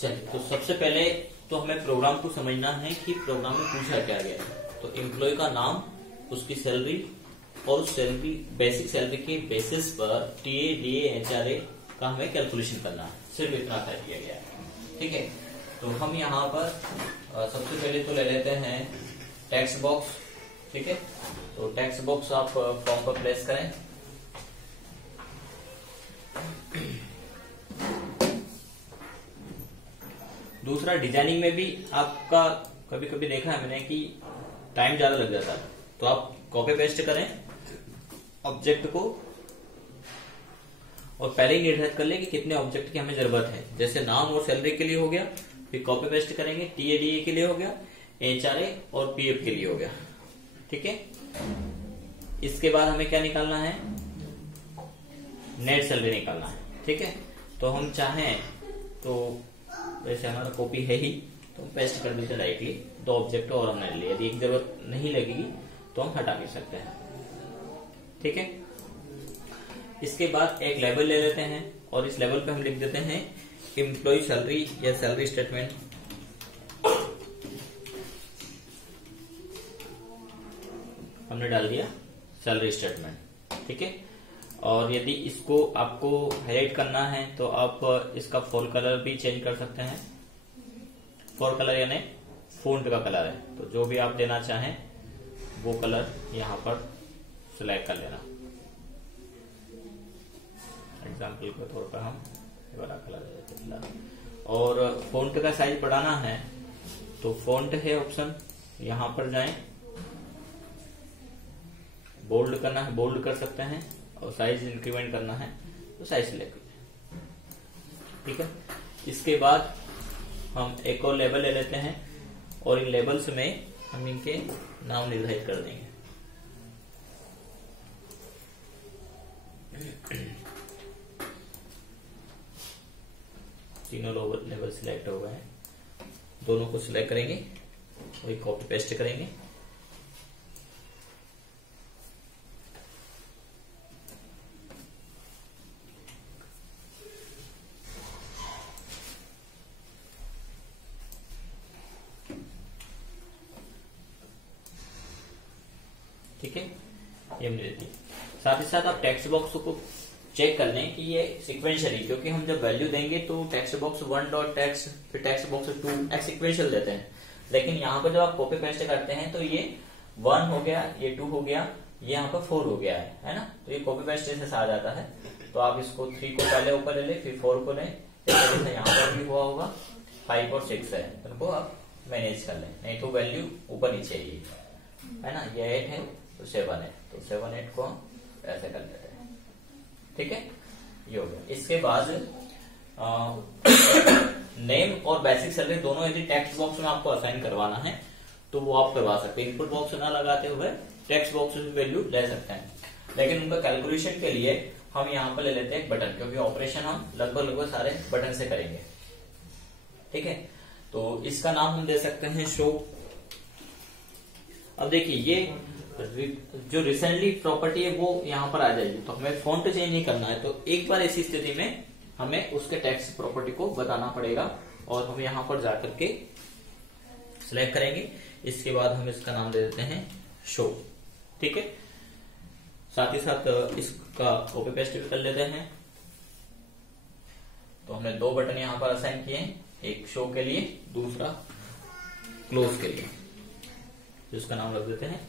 चलिए, तो सबसे पहले तो हमें प्रोग्राम को समझना है कि प्रोग्राम में पूछा क्या गया है। तो एम्प्लॉय का नाम, उसकी सैलरी और उस सैलरी, बेसिक सैलरी के बेसिस पर टीए, डीए, एचआरए का हमें कैलकुलेशन करना है। सिर्फ इतना कर दिया गया है। ठीक है, तो हम यहाँ पर सबसे पहले तो ले लेते हैं टेक्स्ट बॉक्स। ठीक है, तो टेक्स्ट बॉक्स आप फॉर्म पर प्लेस करें। दूसरा, डिजाइनिंग में भी आपका कभी कभी देखा है मैंने कि टाइम ज्यादा लग जाता है, तो आप कॉपी पेस्ट करें ऑब्जेक्ट को और पहले ही निर्धारित कर ले कि कितने ऑब्जेक्ट की हमें जरूरत है। जैसे नाम और सैलरी के लिए हो गया, फिर कॉपी पेस्ट करेंगे, टीएडीए के लिए हो गया, एचआरए और पीएफ के लिए हो गया। ठीक है, इसके बाद हमें क्या निकालना है, नेट सैलरी निकालना है। ठीक है, तो हम चाहें तो वैसे हमारा कॉपी है ही तो हम पेस्ट कर देते डायरेक्टली, दो ऑब्जेक्ट और हमने लिए। यदि एक जरूरत नहीं लगेगी तो हम हटा भी सकते हैं। ठीक है, इसके बाद एक लेवल ले लेते हैं और इस लेवल पे हम लिख देते हैं एम्प्लॉय सैलरी या सैलरी स्टेटमेंट। हमने डाल दिया सैलरी स्टेटमेंट। ठीक है, और यदि इसको आपको हाईलाइट करना है तो आप इसका फॉन्ट कलर भी चेंज कर सकते हैं। फॉन्ट कलर यानी फॉन्ट का कलर है, तो जो भी आप देना चाहें वो कलर यहाँ पर सिलेक्ट कर लेना। एग्जाम्पल के तौर पर हम बड़ा कलर दे देते हैं। और फॉन्ट का साइज बढ़ाना है तो फॉन्ट है ऑप्शन, यहाँ पर जाएं, बोल्ड करना है बोल्ड कर सकते हैं, और साइज इंक्रीमेंट करना है तो साइज सिलेक्ट करें। ठीक है, इसके बाद हम एक और लेबल ले लेते हैं और इन लेबल्स में हम इनके नाम निर्धारित कर देंगे। तीनों लेबल सिलेक्ट हो गए हैं, दोनों को सिलेक्ट करेंगे और कॉपी पेस्ट करेंगे। ठीक है, ये हमने दे दी। साथ ही साथ आप टेक्स्ट बॉक्स को चेक कर लें कि ये सिक्वेंशियली, क्योंकि हम जब वैल्यू देंगे तो टेक्स्ट बॉक्स 1 डॉट टेक्स्ट, फिर टेक्स्ट बॉक्स 2 ऐसे सिक्वेंशियल देते हैं। लेकिन यहाँ पर जब आप कॉपी पेस्ट करते हैं तो ये 1 हो गया, ये 2 हो गया, ये यहाँ पर 4 हो गया है ना। तो ये कॉपी पेस्ट जैसे आ जाता है। तो आप इसको 3 को पहले ऊपर ले लें, फिर 4 को लें, जैसे यहाँ पर भी हुआ होगा। 5 और 6 है, उनको आप मैनेज कर लें, नहीं तो वैल्यू ऊपर नीचे है ना। ये 8 है तो 7 है, तो 7 8 को हम ऐसे कर लेते हैं। ठीक है, ये हो गया। इसके बाद नेम और बेसिक सैलरी दोनों यदि टेक्स्ट बॉक्स में आपको असाइन करवाना है तो वो आप करवा सकते हैं। इनपुट बॉक्स ना लगाते हुए टेक्स्ट बॉक्स में वैल्यू ले सकते हैं। लेकिन उनका कैलकुलेशन के लिए हम यहाँ पर ले लेते हैं एक बटन, क्योंकि ऑपरेशन हम लगभग सारे बटन से करेंगे। ठीक है, तो इसका नाम हम दे सकते हैं शो। अब देखिए, ये जो रिसेंटली प्रॉपर्टी है वो यहाँ पर आ जाएगी, तो हमें फॉन्ट चेंज नहीं करना है। तो एक बार ऐसी स्थिति में हमें उसके टेक्स्ट प्रॉपर्टी को बताना पड़ेगा और हम यहाँ पर जाकर के सिलेक्ट करेंगे। इसके बाद हम इसका नाम दे देते हैं शो। ठीक है, साथ ही साथ इसका कॉपी पेस्ट भी कर लेते हैं। तो हमने 2 बटन यहाँ पर असाइन किए हैं, एक शो के लिए, दूसरा क्लोज के लिए, जिसका नाम रख देते हैं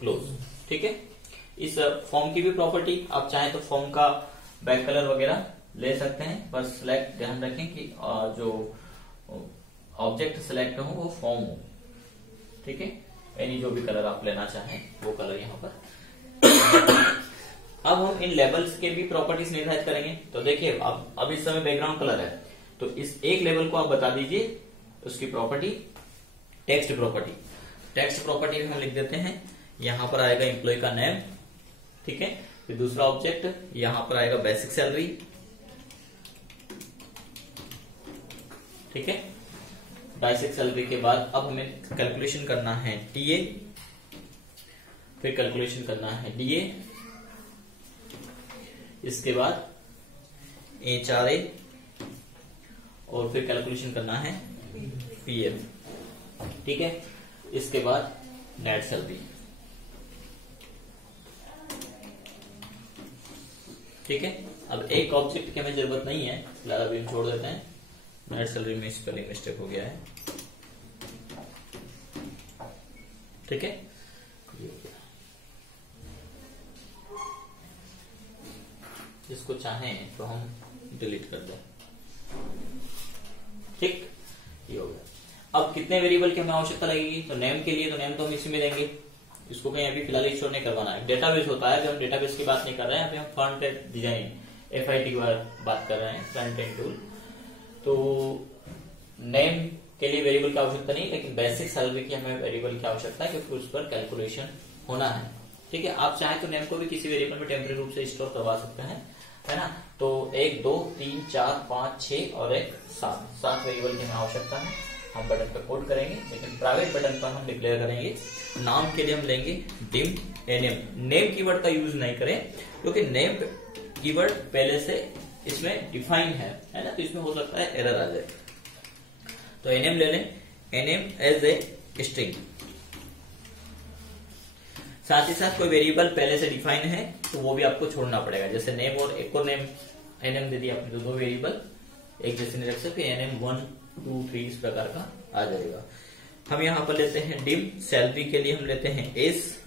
क्लोज। ठीक है, इस फॉर्म की भी प्रॉपर्टी आप चाहें तो फॉर्म का बैक कलर वगैरह ले सकते हैं, पर सिलेक्ट ध्यान रखें कि जो ऑब्जेक्ट सिलेक्ट हो वो फॉर्म हो। ठीक है, यानी जो भी कलर आप लेना चाहें वो कलर यहाँ पर। अब हम इन लेबल्स के भी प्रॉपर्टीज निर्धारित करेंगे। तो देखिए, अब इस समय बैकग्राउंड कलर है, तो इस एक लेबल को आप बता दीजिए उसकी property, text property. Text property में हम लिख देते हैं, यहाँ पर आएगा एम्प्लॉय का नेम। ठीक है, फिर दूसरा ऑब्जेक्ट यहाँ पर आएगा बेसिक सैलरी। ठीक है, बेसिक सैलरी के बाद अब हमें कैलकुलेशन करना है टीए, फिर कैलकुलेशन करना है डीए, इसके बाद एचआरए और फिर कैलकुलेशन करना है पीएफ, ठीक है। इसके बाद नेट सैलरी, ठीक है। अब एक ऑब्जेक्ट की हमें जरूरत नहीं है फिलहाल, अभी हम छोड़ देते हैं। नेट सैलरी में स्पेलिंग मिस्टेक हो गया है, ठीक है। इसको चाहें तो हम डिलीट कर दें, ठीक, ये हो गया। अब कितने वेरिएबल की हमें आवश्यकता लगेगी, तो नेम के लिए तो नेम तो हम इसी में देंगे, इसको कहीं अभी फिलहाल स्टोर नहीं करवाना है। डेटाबेस होता है, अभी हम डेटाबेस की बात नहीं कर रहे हैं, अभी हम फ्रंट एंड डिजाइन FIT की बात कर रहे हैं, फ्रंट एंड टूल। तो नेम के लिए वेरिएबल की आवश्यकता नहीं, लेकिन बेसिक सैलरी की हमें वेरिएबल की आवश्यकता है, क्योंकि उस पर कैलकुलेशन होना है, ठीक है। आप चाहें तो नेम को भी किसी वेरिएबल में टेम्परेरी रूप से स्टोर करवा सकते हैं, है ना। तो 1 2 3 4 5 6 और 1 7 वेरिएबल की हमें आवश्यकता है। हम बटन पर कोड करेंगे, लेकिन प्राइवेट बटन पर हम डिक्लेयर करेंगे। नाम के लिए हम लेंगे डिम एनएम। नेम कीवर्ड का यूज नहीं करें, क्योंकि नेम कीवर्ड पहले से इसमें डिफाइन है ना, तो इसमें हो सकता है एरर आ जाए। तो एनएम ले लें, एनएम एज ए स्ट्रिंग। साथ ही साथ कोई वेरिएबल पहले से डिफाइन है तो वो भी आपको छोड़ना पड़ेगा, जैसे नेम और एक और नेम एनएम दे दिया आपने, तो दो वेरिएबल एक जैसे नहीं रख सकते, एनएम 1 2 3 इस प्रकार का आ जाएगा। हम यहां पर लेते हैं डिम, सैलरी के लिए हम लेते हैं एस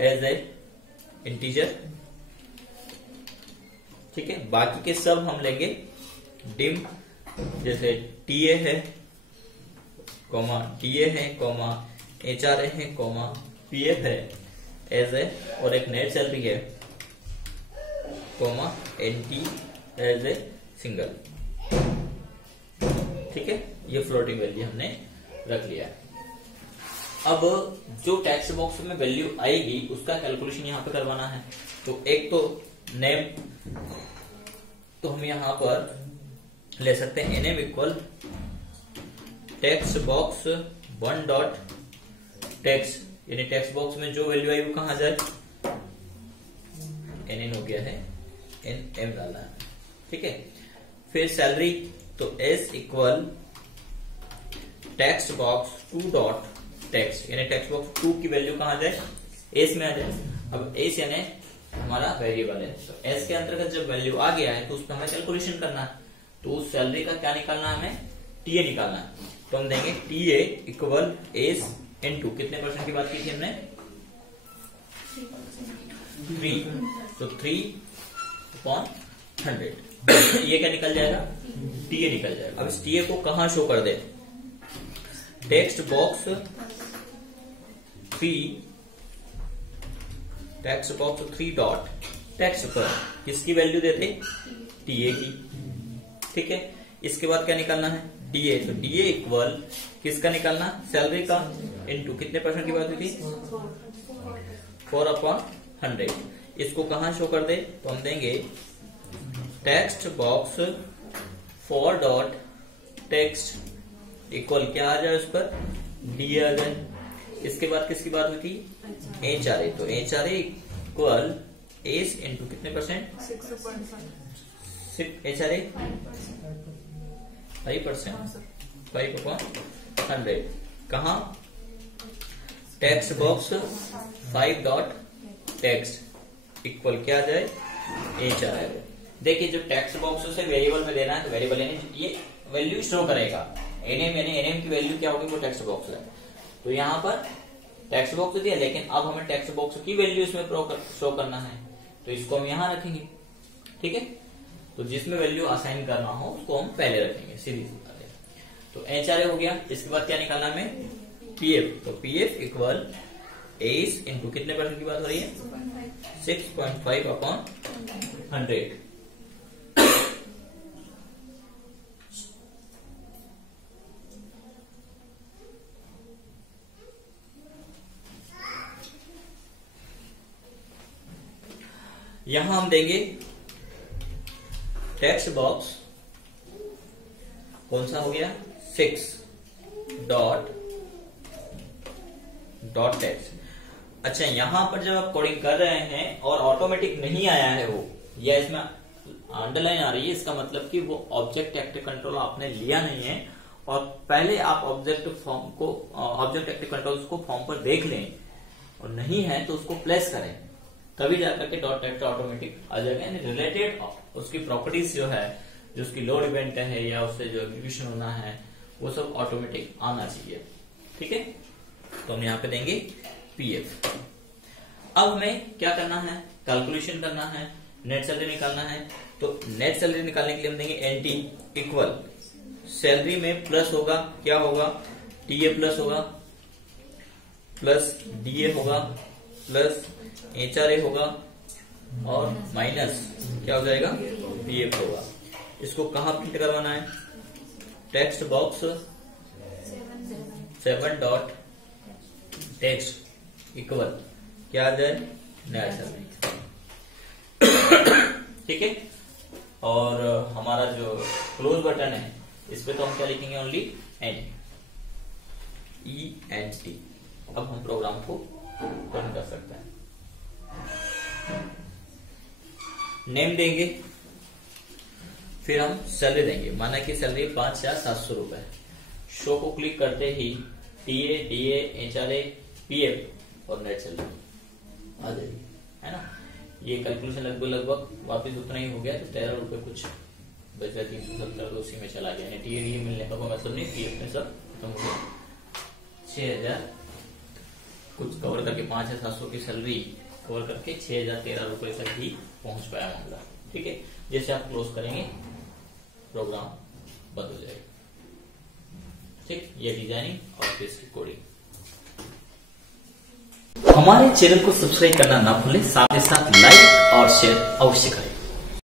एज ए इंटीजर, ठीक है। बाकी के सब हम लेंगे डिम, जैसे टीए है कॉमा टीए है कॉमा HRA है कॉमा पीएफ है एज ए, और एक नेट सैलरी है comma NT as a single, ठीक है। ये फ्लोटिंग वैल्यू हमने रख लिया है। अब जो टेक्स्ट बॉक्स में वैल्यू आएगी उसका कैलकुलेशन यहां पे करवाना है। तो एक तो नेम, तो हम यहां पर ले सकते हैं NM equal text box 1 dot text, यानी टेक्स्ट बॉक्स में जो वैल्यू आई वो कहां जाए, NN हो गया है, NM डालना है, ठीक है। फिर सैलरी, तो S equal text box 2 dot text, यानी टेक्स्ट बॉक्स 2 की वैल्यू कहां जाए, S में आ जाए। अब S यानी हमारा वेरिएबल है, तो S के अंतर्गत जब वैल्यू आ गया है तो उसका हमें कैलकुलेशन करना है। तो उस सैलरी का क्या निकालना है, हमें टीए निकालना है। तो हम देंगे टीए इक्वल एस इनटू, कितने परसेंट की बात की थी हमने, 3, तो 3/100। ये क्या निकल जाएगा, टीए निकल जाएगा। अब इस टीए को कहां शो कर दे, टेक्स्ट बॉक्स 3 डॉट टेक्स्ट पर किसकी वैल्यू देते, टीए की, ठीक है। इसके बाद क्या निकालना है, डीए, तो डीए इक्वल किसका निकालना, सैलरी का, इनटू कितने परसेंट की बात हुई थी, 4/100। इसको कहां शो कर दे, तो हम देंगे text box 4 dot text equal क्या आ जाए उस पर, डीए आ जाए। इसके बाद किसकी बात हुई थी, HRA, तो HRA इक्वल एस इनटू कितने परसेंट, 6%, HRA 5%, 5/100। कहा, text box 5 dot text equal क्या आ जाए, HRA। देखिए जब टेक्स्ट बॉक्स से वेरिएबल में देना है तो वेरिएबल यानी ये वैल्यू स्टोर करेगा, एनएम यानी एनएम की वैल्यू क्या होगी, वो टेक्स्ट बॉक्स है। तो यहाँ पर टेक्स्ट बॉक्स दिया, लेकिन अब हमें टेक्स्ट बॉक्स की वैल्यू इसमें शो करना है, तो इसको हम यहां रखेंगे, ठीक है। तो जिसमें वैल्यू असाइन करना हो उसको हम पहले रखेंगे, सीधी सी बात है। तो HRA हो गया। इसके बाद क्या निकालना हमें, पीएफ, तो पीएफ इक्वल एस इनटू कितने परसेंट की बात हो रही है, 6.5/100। यहां हम देंगे टेक्स्ट बॉक्स कौन सा हो गया, 6 डॉट टेक्स्ट। अच्छा, यहां पर जब आप कोडिंग कर रहे हैं और ऑटोमेटिक नहीं आया है वो, या इसमें अंडरलाइन आ रही है, इसका मतलब कि वो ऑब्जेक्ट एक्टिव कंट्रोल आपने लिया नहीं है और पहले आप ऑब्जेक्ट एक्टिव कंट्रोल को फॉर्म पर देख लें और नहीं है तो उसको प्लेस करें, तभी जाकर के डॉट नेट ऑटोमेटिक आ जाएगा। यानी रिलेटेड उसकी प्रॉपर्टीज जो है, जो उसकी लोड इवेंट है या उससे जो एग्जीक्यूशन होना है वो सब ऑटोमेटिक आना चाहिए। ठीक है, तो हम यहाँ पे देंगे पीएफ। अब हमें क्या करना है, कैलकुलेशन करना है, नेट सैलरी निकालना है। तो नेट सैलरी निकालने के लिए हम देंगे एनटी इक्वल सैलरी में प्लस होगा, क्या होगा, टीए प्लस होगा, प्लस डीए होगा, प्लस एचआरए होगा और माइनस क्या हो जाएगा, पीएफ होगा। इसको कहां प्रिंट करवाना है, text box 7 dot text equal क्या आ जाए, नेट सैलरी। ठीक है, और हमारा जो क्लोज बटन है इस पे तो हम क्या लिखेंगे, ओनली एन ENT। अब हम प्रोग्राम को रन कर सकते हैं। नेम देंगे, फिर हम सैलरी देंगे, माना कि सैलरी 5,700 रुपए। शो को क्लिक करते ही टीए, डीए, एचआरए, पीएफ और नेट सैलरी आ जाएगी, है ना। ये कैलकुलेशन लगभग वापस उतना ही हो गया, तो 13 रुपए कुछ बचा, 370 तो उसी में चला गया। टीए डीए मिलने का कोई मतलब नहीं, पीएफ में सब खत्म हो गया। 6,000 कुछ कवर करके 5,700 की सैलरी कवर करके 6,013 रुपए तक ही पहुंच पाया मामला। ठीक है, जैसे आप क्लोज करेंगे प्रोग्राम बंद हो जाएगा। ठीक, ये डिजाइनिंग और फिर इसकी कोडिंग। हमारे चैनल को सब्सक्राइब करना ना भूलें, साथ ही साथ लाइक और शेयर अवश्य करें।